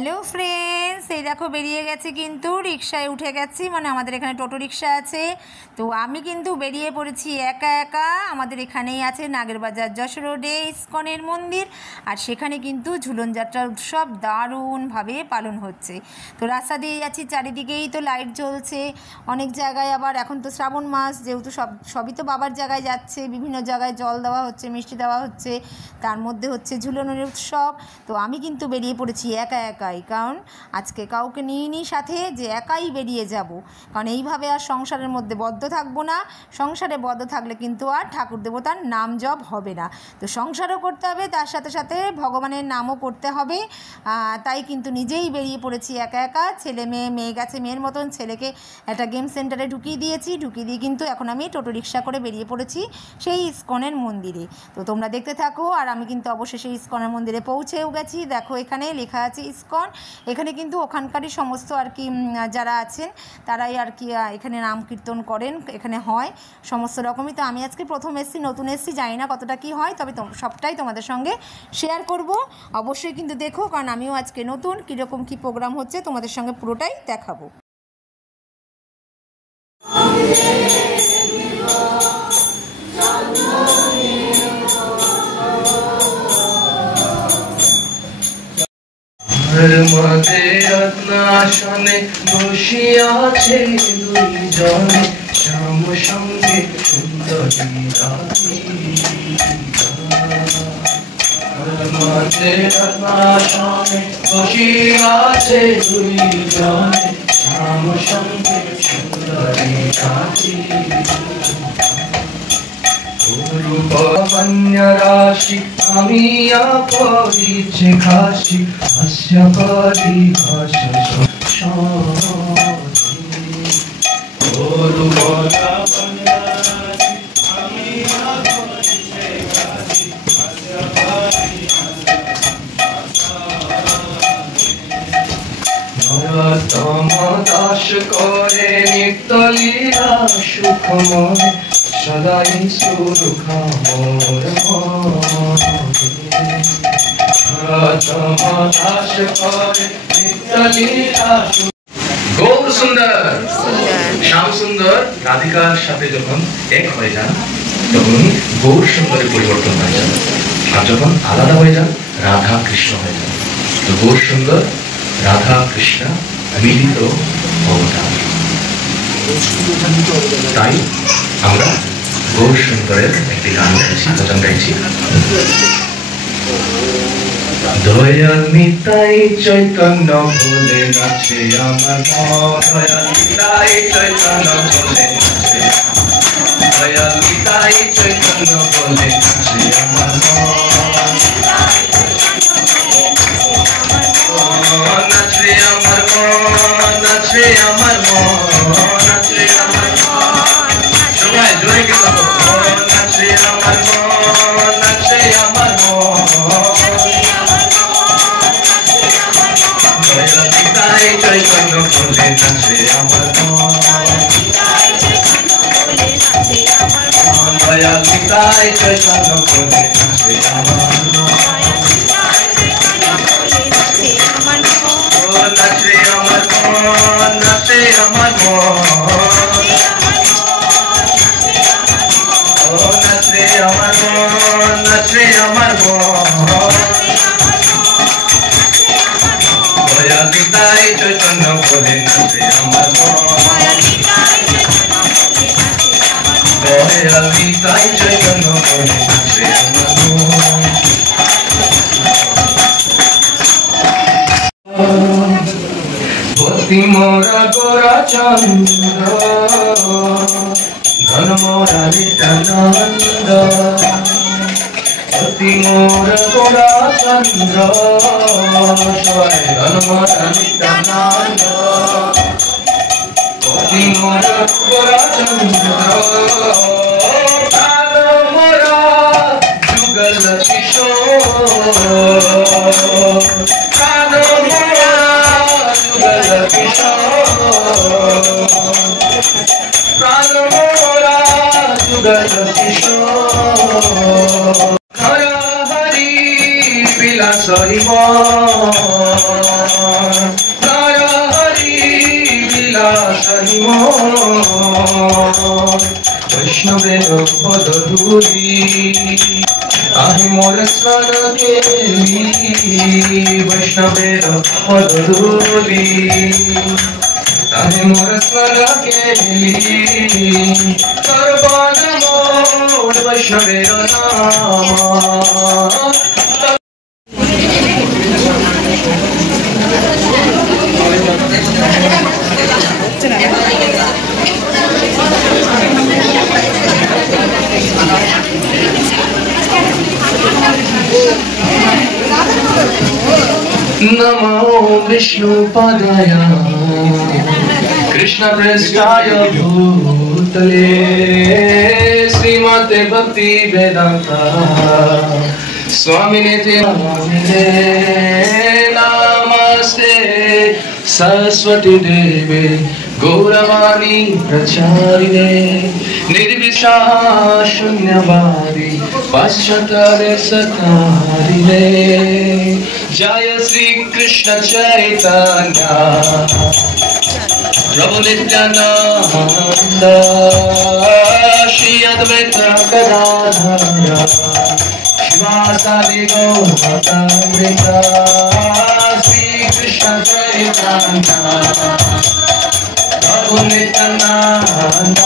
Hello friends, এই দেখো বেরিয়ে গেছে, কিন্তু রিক্সায় উঠে গেছি, মানে আমাদের এখানে টোটো রিক্সা আছে। তো আমি কিন্তু বেরিয়ে পড়েছি একা একা। আমাদের এখানেই আছে নাগেরবাজার যশোর রোডে ইস্কনের মন্দির, আর সেখানে কিন্তু ঝুলন যাত্রা উৎসব দারুণভাবে পালন হচ্ছে। তো রাস্তা দিয়ে যাচ্ছি, চারিদিকেই তো লাইট জ্বলছে, অনেক জায়গায় আবার এখন তো শ্রাবণ মাস, যেহেতু সবই তো বাবার জায়গায় যাচ্ছে, বিভিন্ন জায়গায় জল দেওয়া হচ্ছে, মিষ্টি দেওয়া হচ্ছে, তার মধ্যে হচ্ছে ঝুলনের উৎসব। তো আমি কিন্তু বেরিয়ে পড়েছি একা একাই, কারণ আজকে কাউকে নিয়ে সাথে যে একাই বেরিয়ে যাব, কারণ এইভাবে আর সংসারের মধ্যে বদ্ধ থাকবো না। সংসারে বদ্ধ থাকলে কিন্তু আর ঠাকুর দেবতার নাম জপ হবে না। তো সংসারও করতে হবে, তার সাথে সাথে ভগবানের নামও করতে হবে। তাই কিন্তু নিজেই বেরিয়ে পড়েছি একা একা। মেয়ে গেছে মেয়ের মতন, ছেলেকে একটা গেম সেন্টারে ঢুকিয়ে দিয়ে কিন্তু এখন আমি টোটো রিক্সা করে বেরিয়ে পড়েছি সেই ইস্কনের মন্দিরে। তো তোমরা দেখতে থাকো, আর আমি কিন্তু অবশেষে ইস্কনের মন্দিরে পৌঁছেও গেছি। দেখো এখানে লেখা আছে ইস্কন। এখানে কিন্তু ওখানকারই সমস্ত আর কি যারা আছেন তারাই আর কি এখানে নাম কীর্তন করেন, এখানে হয় সমস্ত রকমই। তো আমি আজকে প্রথম এসেছি, নতুন এসেছি, জানি না কতটা কি হয়, তবে সবটাই তোমাদের সঙ্গে শেয়ার করব। অবশ্যই কিন্তু দেখো, কারণ আমিও আজকে নতুন, কীরকম কী প্রোগ্রাম হচ্ছে তোমাদের সঙ্গে পুরোটাই দেখাবো। আসনে বসিয়াছে দুইজনে, শ্যাম সঙ্গে সুন্দরী রাধি। আসনে বসিয়াছে দুইজনে, শ্যাম সঙ্গে সুন্দরী রাধি। রাশি আমি পরিছে ঘাসি, হাস্য করি ঘাস তম দাস করে নিত্য লীলা সুখময়, সদাই সুখ মোর দাস করে নিত্য লীলা। গৌর সুন্দর শ্যাম সুন্দর রাধিকার সাথে যখন এক হয়ে যান, তখন উনি গৌর সুন্দরের পরিবর্তন হয়ে যান, আর যখন আলাদা হয়ে যান রাধা কৃষ্ণ হয়ে যান। তো গৌর সুন্দর রাধা কৃষ্ণ মিলিত অবতার। তাই আমরা গৌর সুন্দরের একটি গান গাইছি, ভজন গাইছি। দয়াল নিতাই চৈতন্য বলে নাচে আমার মন, দয়াল নিতাই চৈতন্য বলে নাচে, দয়াল নিতাই চৈতন্য বলে নাচে আমার মন, নাচে আমার মন, নাচে আমার মন, নাচে আমার মন। সবাই জোরে কে গাবো, নাচে আমার মন, নাচে আমার মন, দয়াল নিতাই চৈতন্য বলে নাচে আমার মন, দয়াল নিতাই চৈতন্য বলে নাচে আমার মন, নাচে আমার মন, নাচে আমার মন, নাচে আমার মন, নাচে আমার মন, দয়াল নিতাই চৈতন্য বলে নাচে আমার মন, দয়াল নিতাই চৈতন্য বলে নাচে আমার মন। ভক্তি মোরা গোরা চন্দ্র, ধন মোরা নিত্যানন্দ, ভক্তি মোরা গোরা চন্দ্র, সবাই ধন মোরা নিত্যানন্দ, ভক্তি মোরা গোরা চন্দ্র, প্রাণ মোরা যুগল কিশোর, প্রাণ মোরা যুগল কিশোর, প্রাণ মোরা যুগল কিশোর। হরি বিলাস হরিব हरि বিলাস वैष्णवेर पदधूली आहि मोर स्मर केली वैष्णवेर पदधूली आहि मोर स्मर केली तोर पद मोर वैष्णवेर नाम नमो विष्णुपदाय कृष्णप्रेष्ठाय भूतले श्रीमते भक्ति वेदांता स्वामिने नमस्ते सरस्वती देवे गौरवाणी प्रचारिणे निर्विशेष शून्यवादी पाश्चात्य सतारिणे जय श्री कृष्ण चैतन्य प्रभु नित्यानंद श्री अद्वैत गदाधर शिवासादि गौरवृंदा श्री कृष्ण चैतन्य प्रभु नित्यानंद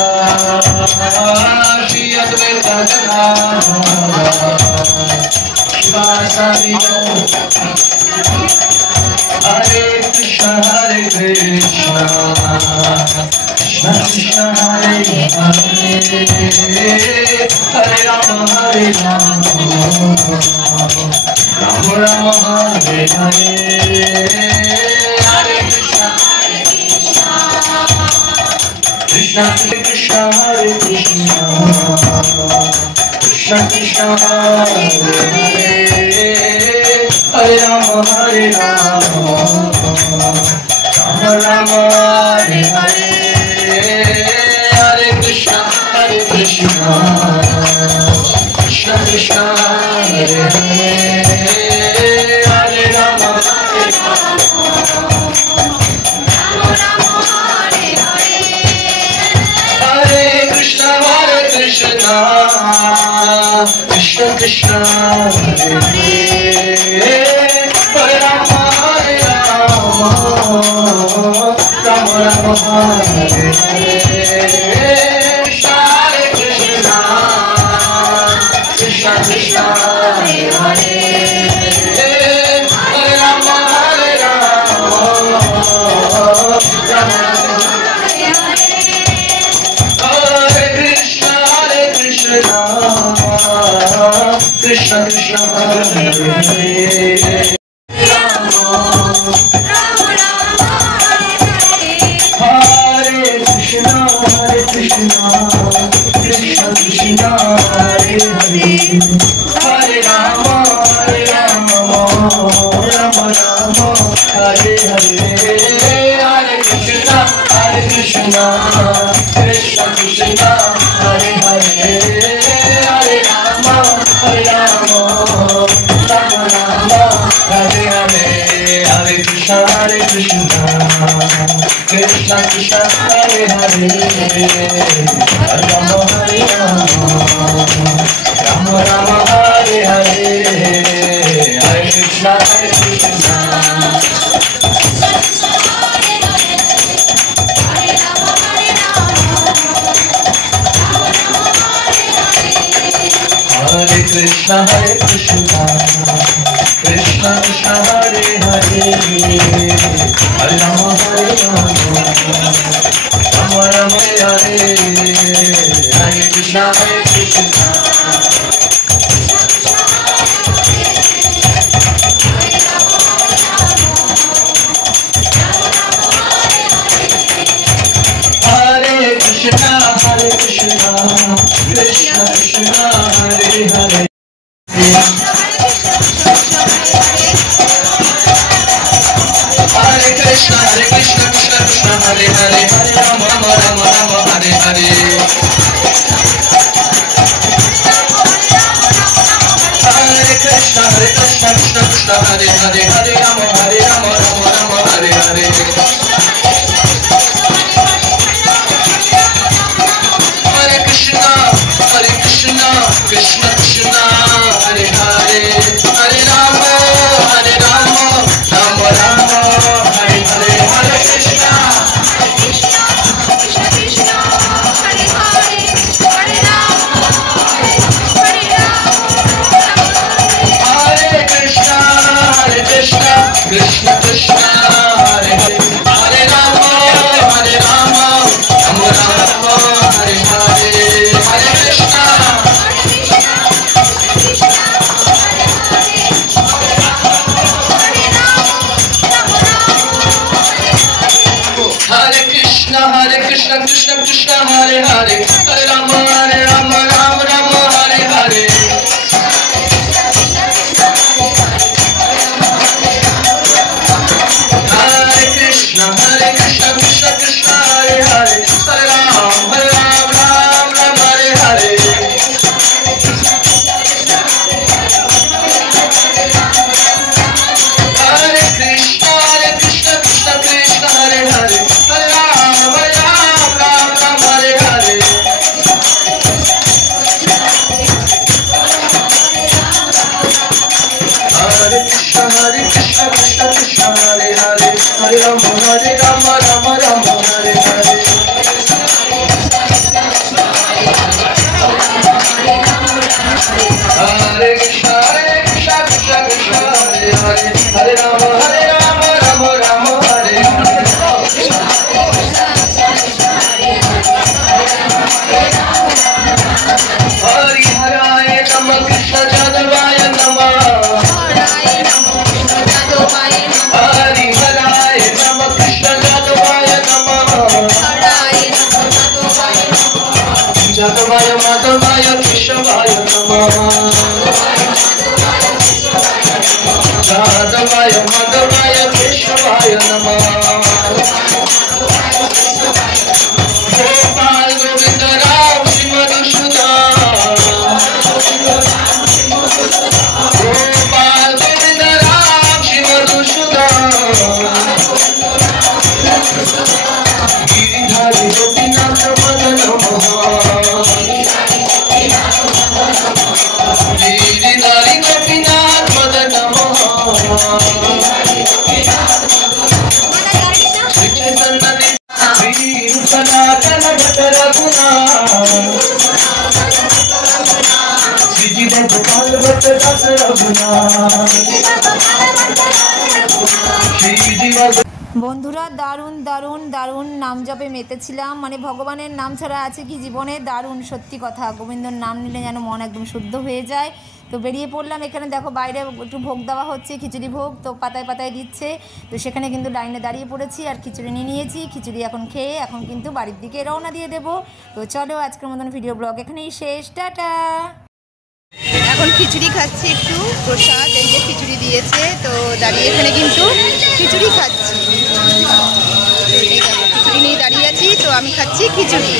श्री अद्वैत गदाधर शिवासादि हरे कृष्ण कृष्ण कृष्ण हरे हरे हरे राम राम राम हरे हरे हरे कृष्ण कृष्ण कृष्ण हरे कृष्ण कृष्ण कृष्ण हरे हरे हरे राम राम राम हरे हरे हरे कृष्ण कृष्ण कृष्ण हरे हरे हरे राम हरे कृष्ण कृष्ण कृष्ण हरे हरे हरे राम राम राम हरे हरे हरे कृष्ण कृष्ण कृष्ण हरे हरे हरे राम राम हरे कृष्ण कृष्ण कृष्ण हरे हरे हरे राम राम राम हरे हरे हरे कृष्ण कृष्ण कृष्ण हरे हरे हरे राम राम राम हरे हरे हरे कृष्ण कृष्ण कृष्ण हरे हरे हरे राम राम राम हरे हरे हरे कृष्ण हरे कृष्ण कृष्ण कृष्ण हरे हरे हरे राम राम राम हरे हरे कृष्ण कृष्ण कृष्ण हरे हरे हरे कृष्ण कृष्ण कृष्ण हरे हरे हरे राम राम राम हरे हरे हरे कृष्ण कृष्ण कृष्ण हरे हरे हरे राम যাদবায় মাধবায় কেশবায় নমঃ গোপাল গোবিন্দ রাম শ্রী মধুসূদন গোপাল গোবিন্দ রাম শ্রী মধুসূদন গিরিধারী গোপীনাথ মদন মোহন গিরিধারী গোপীনাথ মদন মোহন শ্রী চৈতন্য শ্রী সনাতন ভট রঘুনাথ শ্রীজি গোপাল ভট দাস রঘুনাথ শ্রীজি বন্ধুরা দারুণ দারুণ দারুণ নাম জপে মেতেছিলাম, মানে ভগবানের নাম ছাড়া আছে কি জীবনে, দারুণ সত্যি কথা। গোবিন্দর নাম নিলে যেন মন একদম শুদ্ধ হয়ে যায়। তো বেরিয়ে পড়লাম, এখানে দেখো বাইরে একটু ভোগ দেওয়া হচ্ছে, খিচুড়ি ভোগ, তো পাতায় পাতায় দিচ্ছে। তো সেখানে কিন্তু লাইনে দাঁড়িয়ে পড়েছি আর খিচুড়ি নিয়ে নিয়েছি। খিচুড়ি এখন খেয়ে এখন কিন্তু বাড়ির দিকে রওনা দিয়ে দেবো। তো চলো আজকের মতন ভিডিও ব্লগ এখানেই শেষ, টাটা। এখন খিচুড়ি খাচ্ছি, একটু প্রসাদ, এই যে খিচুড়ি দিয়েছে, তো দাঁড়িয়ে এখানে কিন্তু খিচুড়ি খাচ্ছি। খিচুড়ি নিয়ে দাঁড়িয়ে আছি, তো আমি খাচ্ছি খিচুড়ি।